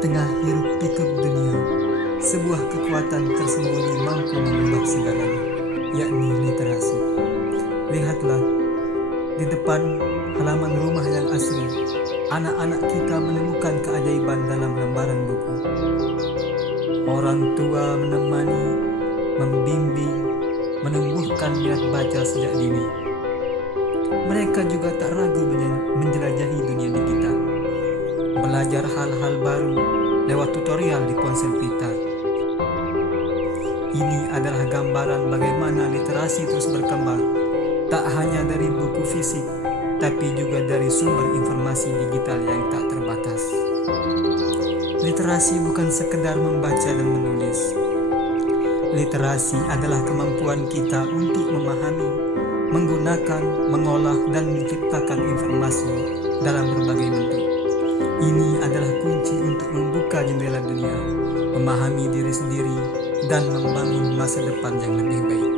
tengah hiruk pikuk dunia, sebuah kekuatan tersembunyi mampu mengubah segalanya, yakni literasi. Lihatlah, di depan halaman rumah yang asri, anak-anak kita menemukan keajaiban dalam lembaran buku. Orang tua menemani, membimbing, menumbuhkan minat baca sejak dini. Mereka juga tak ragu menjelajahi dunia digital, belajar hal-hal baru lewat tutorial di ponsel pintar. Ini adalah gambaran bagaimana literasi terus berkembang, tak hanya dari buku fisik, tapi juga dari sumber informasi digital yang tak terbatas. Literasi bukan sekedar membaca dan menulis. Literasi adalah kemampuan kita untuk memahami, menggunakan, mengolah, dan menciptakan informasi dalam berbagai bentuk. Ini adalah kunci untuk membuka jendela dunia, memahami diri sendiri, dan membangun masa depan yang lebih baik.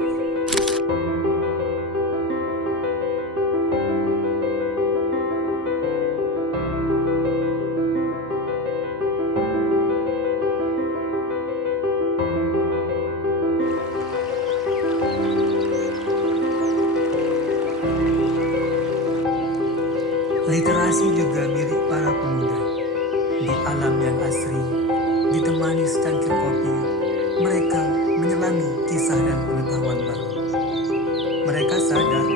Literasi juga milik para pemuda. Di alam yang asri, ditemani secangkir kopi, mereka menyelami kisah dan pengetahuan baru. Mereka sadar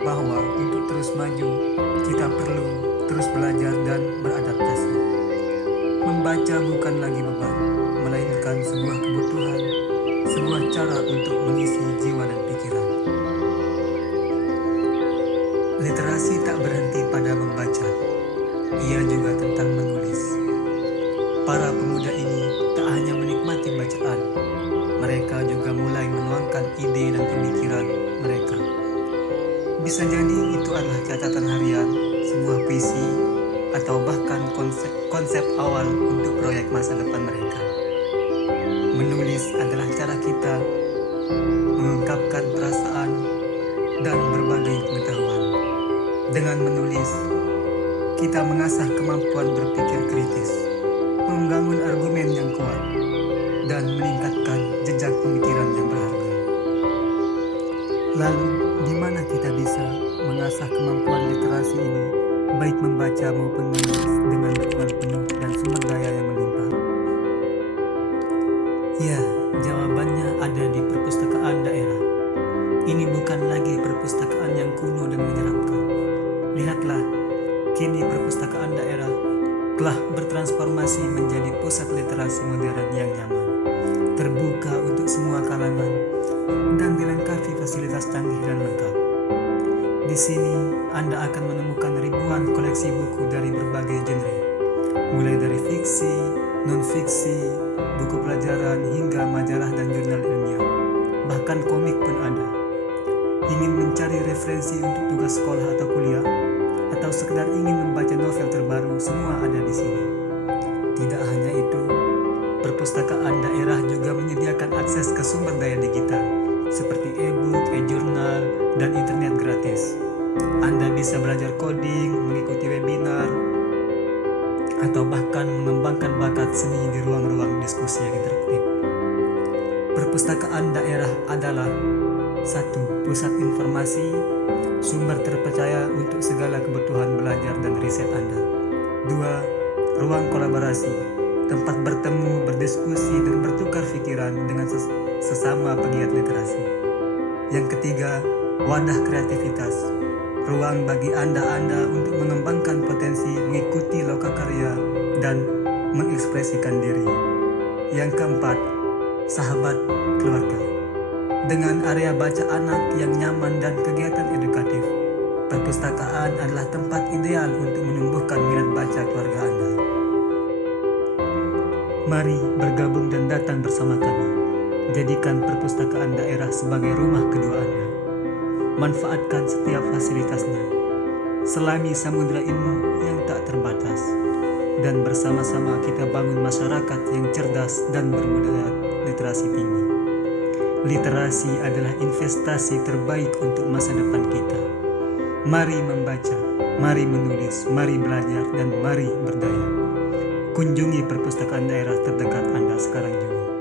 bahwa untuk terus maju, kita perlu terus belajar dan beradaptasi. Membaca bukan lagi beban, melainkan sebuah kebutuhan, sebuah cara untuk mengisi jiwa dan pikiran. Literasi tak berhenti pada membaca, ia juga tentang menulis. Para pemuda ini tak hanya menikmati bacaan, mereka juga mulai menuangkan ide dan pemikiran mereka. Bisa jadi itu adalah catatan harian, sebuah puisi, atau bahkan konsep awal untuk proyek masa depan mereka. Menulis adalah cara kita mengungkapkan perasaan dan berbagai pengetahuan. Dengan menulis, kita mengasah kemampuan berpikir kritis, membangun argumen yang kuat, dan meningkatkan jejak pemikiran yang berharga. Lalu, di mana kita bisa mengasah kemampuan literasi ini, baik membaca maupun menulis dengan dukungan penuh dan sumber daya yang melimpah? Ya, jawabannya ada di perpustakaan daerah. Ini bukan lagi perpustakaan yang kuno dan menyeramkan. Lihatlah, kini perpustakaan daerah telah bertransformasi menjadi pusat literasi modern yang nyaman, terbuka untuk semua kalangan, dan dilengkapi fasilitas canggih dan lengkap. Di sini, Anda akan menemukan ribuan koleksi buku dari berbagai genre, mulai dari fiksi, non-fiksi, buku pelajaran, hingga majalah dan jurnal ilmiah. Bahkan komik pun ada. Ingin mencari referensi untuk tugas sekolah atau kuliah, atau sekedar ingin membaca novel terbaru, semua ada di sini. Tidak hanya itu, perpustakaan daerah juga menyediakan akses ke sumber daya digital seperti e-book, e-jurnal, dan internet gratis. Anda bisa belajar coding, mengikuti webinar, atau bahkan mengembangkan bakat seni di ruang-ruang diskusi yang interaktif. Perpustakaan daerah adalah 1. Pusat informasi, sumber terpercaya untuk segala kebutuhan belajar dan riset Anda. 2. Ruang kolaborasi, tempat bertemu, berdiskusi, dan bertukar pikiran dengan sesama pegiat literasi. Yang ketiga, wadah kreativitas, ruang bagi Anda untuk mengembangkan potensi, mengikuti lokakarya, dan mengekspresikan diri. Yang keempat, sahabat keluarga. Dengan area baca anak yang nyaman dan kegiatan edukatif, perpustakaan adalah tempat ideal untuk menumbuhkan minat baca keluarga Anda. Mari bergabung dan datang bersama kami. Jadikan perpustakaan daerah sebagai rumah kedua Anda. Manfaatkan setiap fasilitasnya. Selami samudera ilmu yang tak terbatas. Dan bersama-sama kita bangun masyarakat yang cerdas dan berbudaya literasi tinggi. Literasi adalah investasi terbaik untuk masa depan kita. Mari membaca, mari menulis, mari belajar, dan mari berdaya. Kunjungi perpustakaan daerah terdekat Anda sekarang juga.